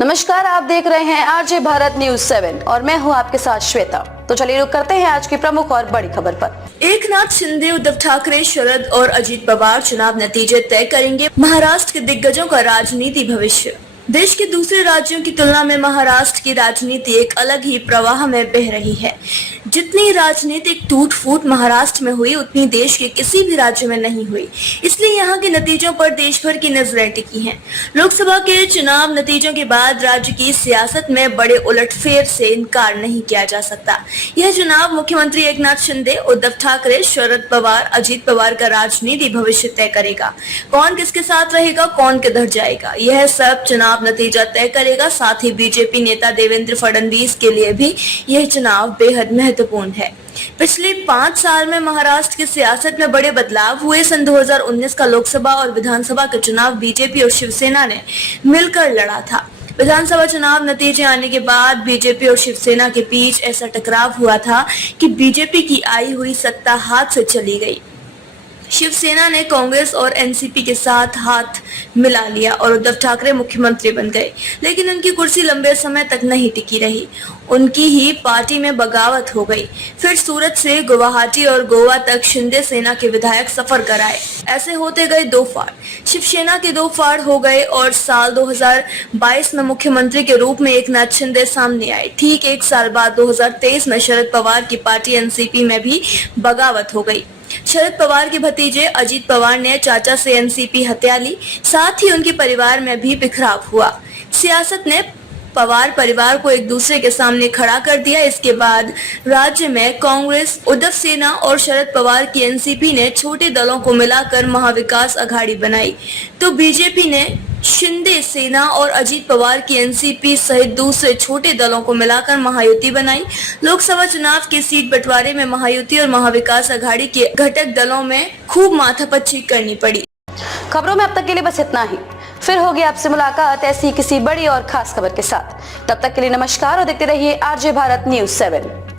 नमस्कार, आप देख रहे हैं आरजे भारत न्यूज 7 और मैं हूं आपके साथ श्वेता। तो चलिए रुक करते हैं आज की प्रमुख और बड़ी खबर पर। एकनाथ शिंदे, उद्धव ठाकरे, शरद और अजीत पवार चुनाव नतीजे तय करेंगे महाराष्ट्र के दिग्गजों का राजनीति भविष्य। देश के दूसरे राज्यों की तुलना में महाराष्ट्र की राजनीति एक अलग ही प्रवाह में बह रही है। जितनी राजनीतिक टूट फूट महाराष्ट्र में हुई, उतनी देश के किसी भी राज्य में नहीं हुई। इसलिए यहाँ के नतीजों पर देश भर की नजरें टिकी हैं। लोकसभा के चुनाव नतीजों के बाद राज्य की सियासत में बड़े उलटफेर से इनकार नहीं किया जा सकता। यह चुनाव मुख्यमंत्री एकनाथ शिंदे, उद्धव ठाकरे, शरद पवार, अजीत पवार का राजनीति भविष्य तय करेगा। कौन किसके साथ रहेगा, कौन किधर जाएगा, यह सब चुनाव नतीजा तय करेगा। साथ ही बीजेपी नेता देवेंद्र फडणवीस के लिए भी यह चुनाव बेहद महत्वपूर्ण है। पिछले 5 साल में महाराष्ट्र की सियासत में बड़े बदलाव हुए। सन 2019 का लोकसभा और विधानसभा का चुनाव बीजेपी और शिवसेना ने मिलकर लड़ा था। विधानसभा चुनाव नतीजे आने के बाद बीजेपी और शिवसेना के बीच ऐसा टकराव हुआ था कि बीजेपी की आई हुई सत्ता हाथ से चली गई। शिवसेना ने कांग्रेस और एनसीपी के साथ हाथ मिला लिया और उद्धव ठाकरे मुख्यमंत्री बन गए, लेकिन उनकी कुर्सी लंबे समय तक नहीं टिकी रही। उनकी ही पार्टी में बगावत हो गई। फिर सूरत से गुवाहाटी और गोवा तक शिंदे सेना के विधायक सफर कराए। ऐसे होते गए 2 फाड़, शिवसेना के 2 फाड़ हो गए और साल 2022 में मुख्यमंत्री के रूप में एकनाथ शिंदे सामने आए। ठीक 1 साल बाद 2023 में शरद पवार की पार्टी एनसीपी में भी बगावत हो गई। शरद पवार के भतीजे अजीत पवार ने चाचा से एनसीपी हत्या ली। साथ ही उनके परिवार में भी बिखराव हुआ। सियासत ने पवार परिवार को एक दूसरे के सामने खड़ा कर दिया। इसके बाद राज्य में कांग्रेस, उद्धव सेना और शरद पवार की एनसीपी ने छोटे दलों को मिलाकर महाविकास अघाड़ी बनाई, तो बीजेपी ने शिंदे सेना और अजीत पवार की एनसीपी सहित दूसरे छोटे दलों को मिलाकर महायुति बनाई। लोकसभा चुनाव के सीट बंटवारे में महायुति और महाविकास अघाड़ी के घटक दलों में खूब माथापच्ची करनी पड़ी। खबरों में अब तक के लिए बस इतना ही। फिर होगी आपसे मुलाकात ऐसी किसी बड़ी और खास खबर के साथ। तब तक के लिए नमस्कार और देखते रहिए आरजे भारत न्यूज 7।